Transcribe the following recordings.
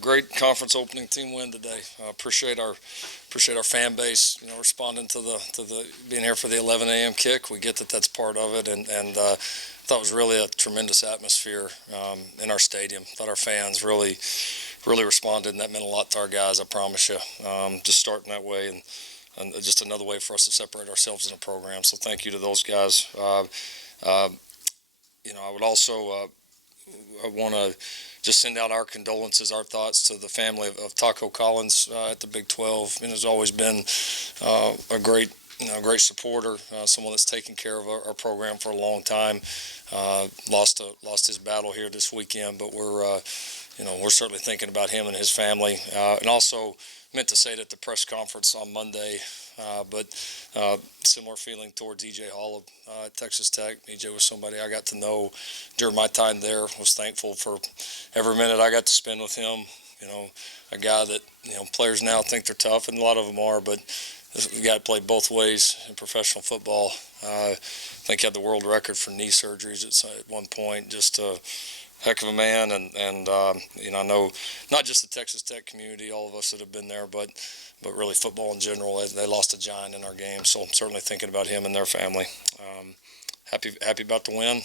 Great conference opening team win today. Appreciate our fan base, responding to the being here for the 11 a.m. kick. We get that that's part of it, and thought it was really a tremendous atmosphere in our stadium. Thought our fans really responded, and that meant a lot to our guys. I promise you. Just starting that way, and just another way for us to separate ourselves in the program. So thank you to those guys. I would also I want to just send out our condolences, our thoughts to the family of Taco Collins at the Big 12. And has always been a great supporter, someone that's taken care of our program for a long time. Lost his battle here this weekend, but we're certainly thinking about him and his family. And also meant to say it at the press conference on Monday, but similar feeling towards E.J. Hall at Texas Tech. E.J. was somebody I got to know during my time there. Was thankful for every minute I got to spend with him. A guy that players now think they're tough, and a lot of them are, but the guy played both ways in professional football. I think he had the world record for knee surgeries at one point. Just a heck of a man, and I know not just the Texas Tech community, all of us that have been there, but really football in general. They lost a giant in our game, so I'm certainly thinking about him and their family. Happy about the win.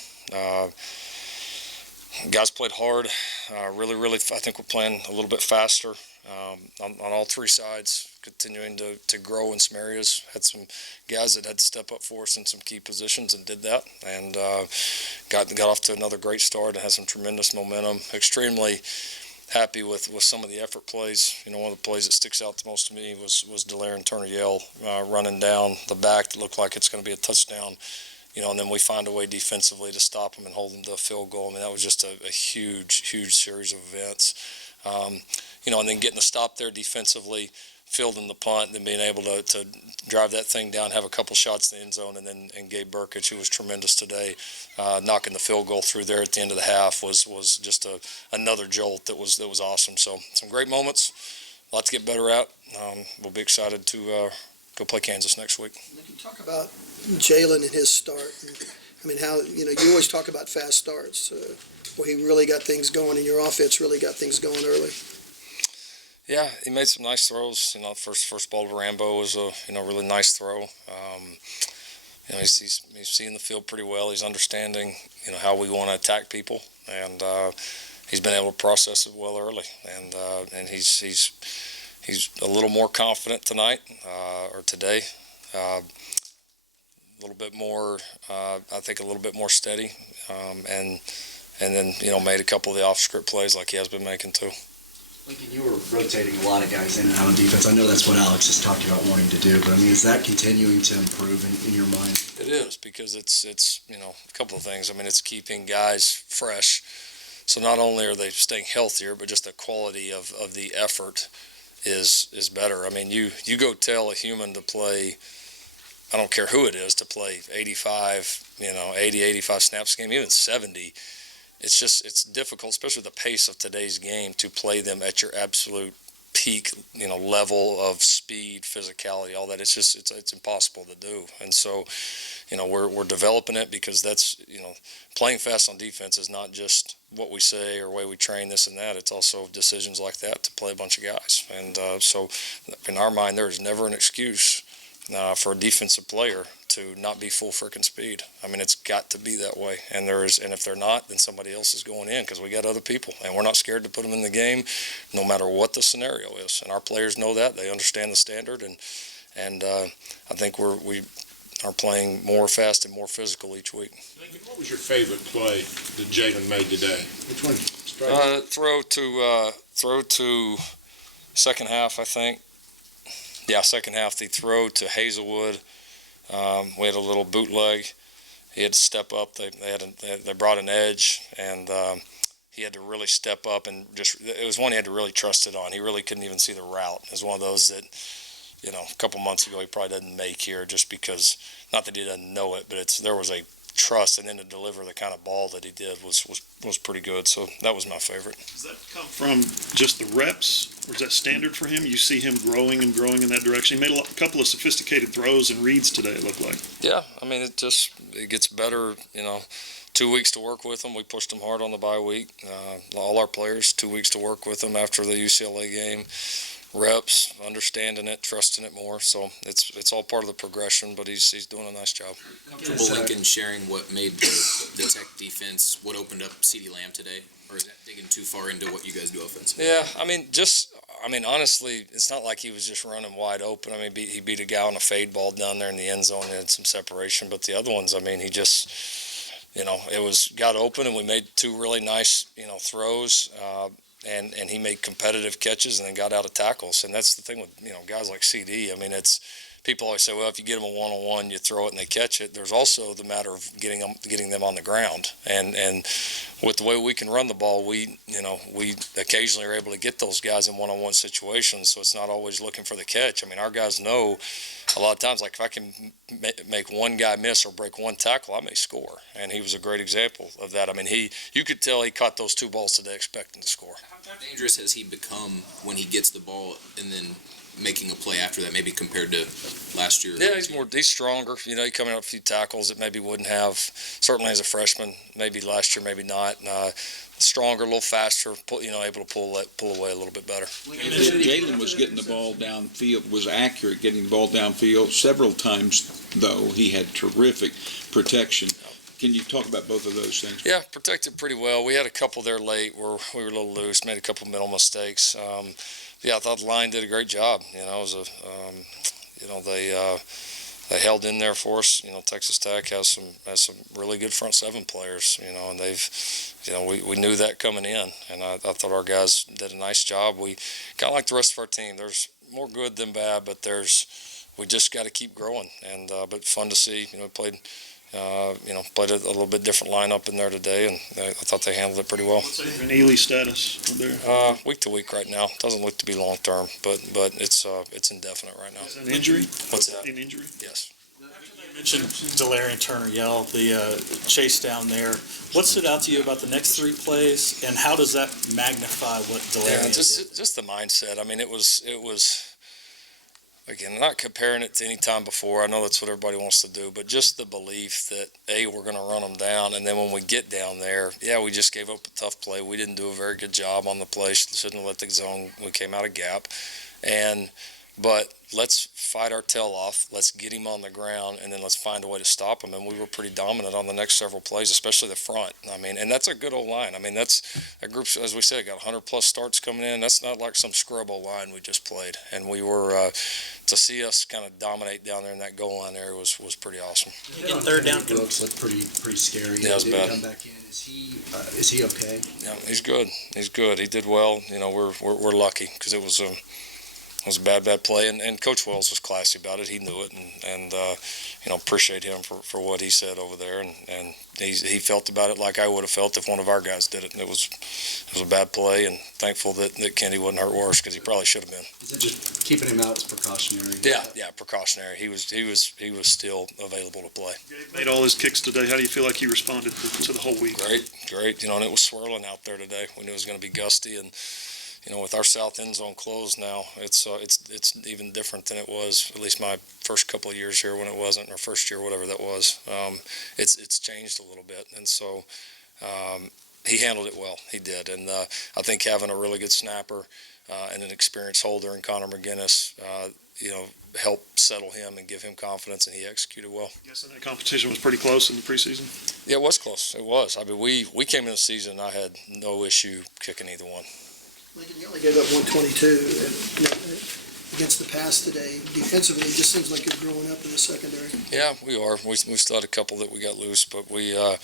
Guys played hard. Really, I think we're playing a little bit faster on all three sides, continuing to grow in some areas. Had some guys that had to step up for us in some key positions and did that, and got off to another great start and has some tremendous momentum. Extremely happy with some of the effort plays. One of the plays that sticks out the most to me was Delarian Turner-Yell running down the back that looked like it's going to be a touchdown. And then we find a way defensively to stop them and hold them to a field goal. I mean, that was just a huge series of events. And then getting a stop there defensively, fielding the punt, and then being able to drive that thing down, have a couple shots in the end zone, and Gabe Burkich, who was tremendous today, knocking the field goal through there at the end of the half was just another jolt that was awesome. So some great moments, a lot to get better at. We'll be excited to go play Kansas next week. Can you talk about Jalen and his start? I mean, how you always talk about fast starts, where he really got things going, and your offense really got things going early. Yeah, he made some nice throws. First ball to Rambo was a really nice throw. He's seeing the field pretty well. He's understanding how we want to attack people, and he's been able to process it well early. And he's a little more confident tonight or today. A little bit more, I think, a little bit more steady, and then made a couple of the off-script plays like he has been making too. Lincoln, you were rotating a lot of guys in and out on defense. I know that's what Alex has talked about wanting to do, but I mean, is that continuing to improve in your mind? It is, because it's a couple of things. I mean, it's keeping guys fresh. So not only are they staying healthier, but just the quality of the effort is better. I mean, you go tell a human to play, I don't care who it is, to play 85 snaps a game, even 70. It's difficult, especially the pace of today's game, to play them at your absolute peak, level of speed, physicality, all that. It's impossible to do. And so, we're developing it, because that's, playing fast on defense is not just what we say or way we train, this and that. It's also decisions like that to play a bunch of guys. And so in our mind, there is never an excuse for a defensive player to not be full freaking speed. I mean, it's got to be that way. And if they're not, then somebody else is going in, because we got other people, and we're not scared to put them in the game, no matter what the scenario is. And our players know that. They understand the standard, and I think we are playing more fast and more physical each week. What was your favorite play that Jalen made today? Which one? Throw to second half, I think. Yeah, second half, the throw to Hazelwood. We had a little bootleg. He had to step up. They brought an edge, and he had to really step up, and it was one he had to really trust it on. He really couldn't even see the route. It was one of those that, a couple months ago he probably doesn't make here, just because, not that he doesn't know it, but there was a trust, and then to deliver the kind of ball that he did was pretty good. So that was my favorite. Does that come from just the reps, or is that standard for him? You see him growing in that direction. He made a couple of sophisticated throws and reads today, it looked like. Yeah, I mean, it gets better, 2 weeks to work with them. We pushed them hard on the bye week. All our players, 2 weeks to work with them after the UCLA game. Reps, understanding it, trusting it more. So it's all part of the progression, but he's doing a nice job. Comfortable Lincoln sharing what made the Tech defense, what opened up CeeDee Lamb today? Or is that digging too far into what you guys do offensively? Yeah, honestly, it's not like he was just running wide open. I mean, he beat a guy on a fade ball down there in the end zone and had some separation. But the other ones, he just, got open and we made two really nice, throws. And he made competitive catches and then got out of tackles. And that's the thing with, guys like CD. It's people always say, well, if you get them a one-on-one, you throw it and they catch it. There's also the matter of getting them on the ground. And with the way we can run the ball, we occasionally are able to get those guys in one-on-one situations. So it's not always looking for the catch. Our guys know a lot of times, like if I can make one guy miss or break one tackle, I may score. And he was a great example of that. You could tell he caught those two balls today expecting to score. How dangerous has he become when he gets the ball and then making a play after that, maybe compared to last year? Yeah, he's stronger. He coming up a few tackles that maybe wouldn't have, certainly as a freshman, maybe last year, maybe not. Stronger, a little faster, able to pull away a little bit better. Jalen was getting the ball downfield, was accurate getting the ball downfield. Several times, though, he had terrific protection. Can you talk about both of those things? Yeah, protected pretty well. We had a couple there late where we were a little loose, made a couple mental mistakes. I thought the line did a great job. They held in there for us. Texas Tech has some really good front seven players. And we knew that coming in, and I thought our guys did a nice job. We kind of like the rest of our team. There's more good than bad, but we just got to keep growing. And but fun to see. Played a little bit different lineup in there today, and I thought they handled it pretty well. What's Evan Ely status there? Week to week right now. Doesn't look to be long term, but it's indefinite right now. Is that an injury? What's that? An injury? Yes. You mentioned Delarian Turner-Yell, the chase down there. What stood out to you about the next three plays, and how does that magnify what Delarian did? Just the mindset. It was. Again, not comparing it to any time before. I know that's what everybody wants to do, but just the belief that, we're going to run them down, and then when we get down there, we just gave up a tough play. We didn't do a very good job on the play. Shouldn't have let the zone. We came out of gap. But let's fight our tail off. Let's get him on the ground, and then let's find a way to stop him. And we were pretty dominant on the next several plays, especially the front. And that's a good old line. That's a group, as we said, got 100-plus starts coming in. That's not like some scrub old line we just played. And we were to see us kind of dominate down there in that goal line area was pretty awesome. Getting third down looks pretty scary. Yeah, it was bad. Come back in. Is he okay? Yeah, he's good. He's good. He did well. We're lucky because it was a bad play, and Coach Wells was classy about it. He knew it, and appreciate him for what he said over there, and he felt about it like I would have felt if one of our guys did it. And it was a bad play, and thankful that Kenny wasn't hurt worse because he probably should have been. Is it just keeping him out as precautionary? Yeah, precautionary. He was still available to play. Gabe made all his kicks today. How do you feel like he responded to the whole week? Great. And it was swirling out there today. We knew it was going to be gusty, and with our south end zone closed now, it's even different than it was, at least my first couple of years here when it wasn't, or first year, whatever that was. It's changed a little bit, and so he handled it well. He did, and I think having a really good snapper and an experienced holder in Connor McGinnis, helped settle him and give him confidence, and he executed well. I guess that competition was pretty close in the preseason. Yeah, it was close. It was. We came in the season, and I had no issue kicking either one. Lincoln, you only gave up 122 against the pass today. Defensively, it just seems like you're growing up in the secondary. Yeah, we are. We still had a couple that we got loose, but we are.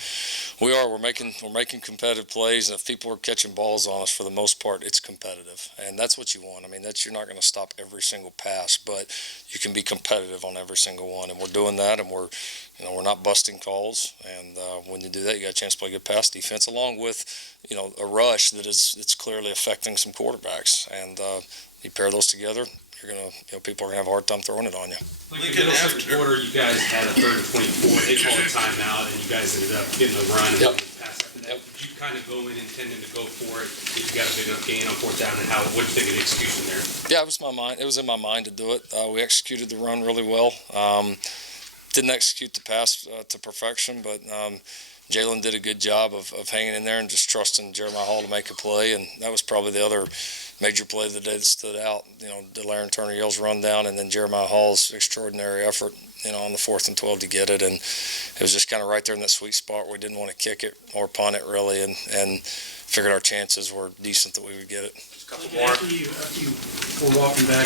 We're making competitive plays, and if people are catching balls on us, for the most part, it's competitive, and that's what you want. You're not going to stop every single pass, but you can be competitive on every single one, and we're doing that, and we're not busting calls, and when you do that, you got a chance to play good pass defense, along with a rush that's clearly affecting some quarterbacks, and you pair those together, you're gonna people are gonna have a hard time throwing it on you. Lincoln, after quarter, you guys had a 3rd and 24. They called a timeout, and you guys ended up getting a run and pass after that. Did you kind of go in intending to go for it if you got a big enough gain on 4th down, and what do you think of the execution there? Yeah, it was in my mind to do it. We executed the run really well. Didn't execute the pass to perfection, but Jalen did a good job of hanging in there and just trusting Jeremiah Hall to make a play, and that was probably the other major play of the day that stood out. DeLaren Turner Yell's rundown, and then Jeremiah Hall's extraordinary effort, on the 4th and 12 to get it, and it was just kind of right there in that sweet spot where we didn't want to kick it or punt it really, and figured our chances were decent that we would get it. After you were walking back,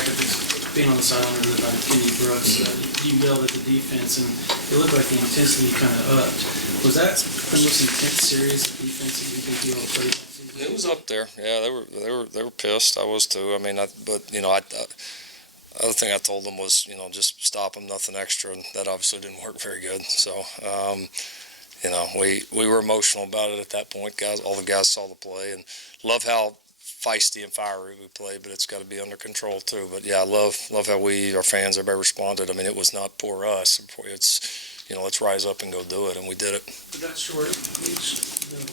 being on the sideline by Kenny Brooks, you yelled at the defense, and it looked like the intensity kind of upped. Was that the most intense series of defense that you think you all played? It was up there. Yeah, they were pissed. I was too. I mean, other thing I told them was, just stop them, nothing extra, and that obviously didn't work very good. So, we were emotional about it at that point. All the guys saw the play and love how feisty and fiery we played, but it's got to be under control too. But yeah, I love how our fans, everybody responded. I mean, it was not poor us. It's, let's rise up and go do it, and we did it. But that short, the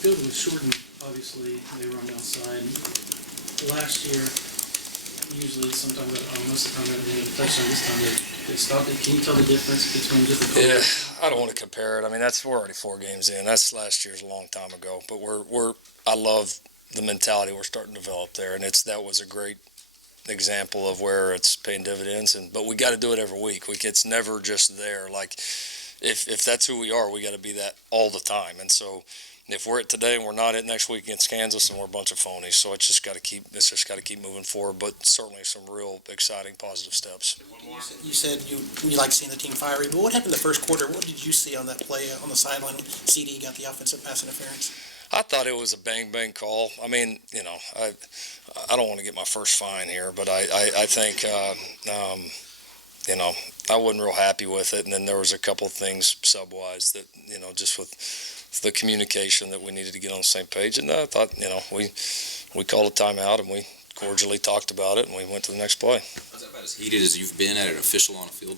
field was shortened, obviously, they run outside. Last year, usually, sometimes, most of the time, they didn't touch on this time, they stopped it. Can you tell the difference between just the color? Yeah, I don't want to compare it. I mean, we're already 4 games in. That's last year's a long time ago. But I love the mentality we're starting to develop there, and that was a great example of where it's paying dividends. But we got to do it every week. It's never just there. Like if that's who we are, we got to be that all the time. And so if we're it today and we're not it next week against Kansas, then we're a bunch of phonies. So it's just got to keep moving forward. But certainly some real exciting positive steps. You said you like seeing the team fiery, but what happened in the first quarter? What did you see on that play on the sideline? CD got the offensive pass interference. I thought it was a bang call. I mean, I don't want to get my first fine here, but I think I wasn't real happy with it. And then there was a couple of things sub-wise that just with the communication that we needed to get on the same page. And I thought we called a timeout and we cordially talked about it and we went to the next play. Was that about as heated as you've been at an official on a field?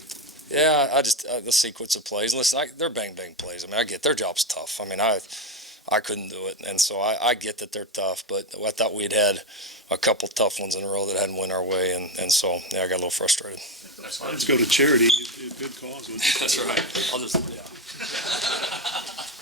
Yeah, the sequence of plays. And listen, they're bang plays. I mean, I get their job's tough. I mean, I couldn't do it, and so I get that they're tough, but I thought we'd had a couple tough ones in a row that hadn't went our way, and so I got a little frustrated. Let's go to charity. Good cause. That's right. I'll just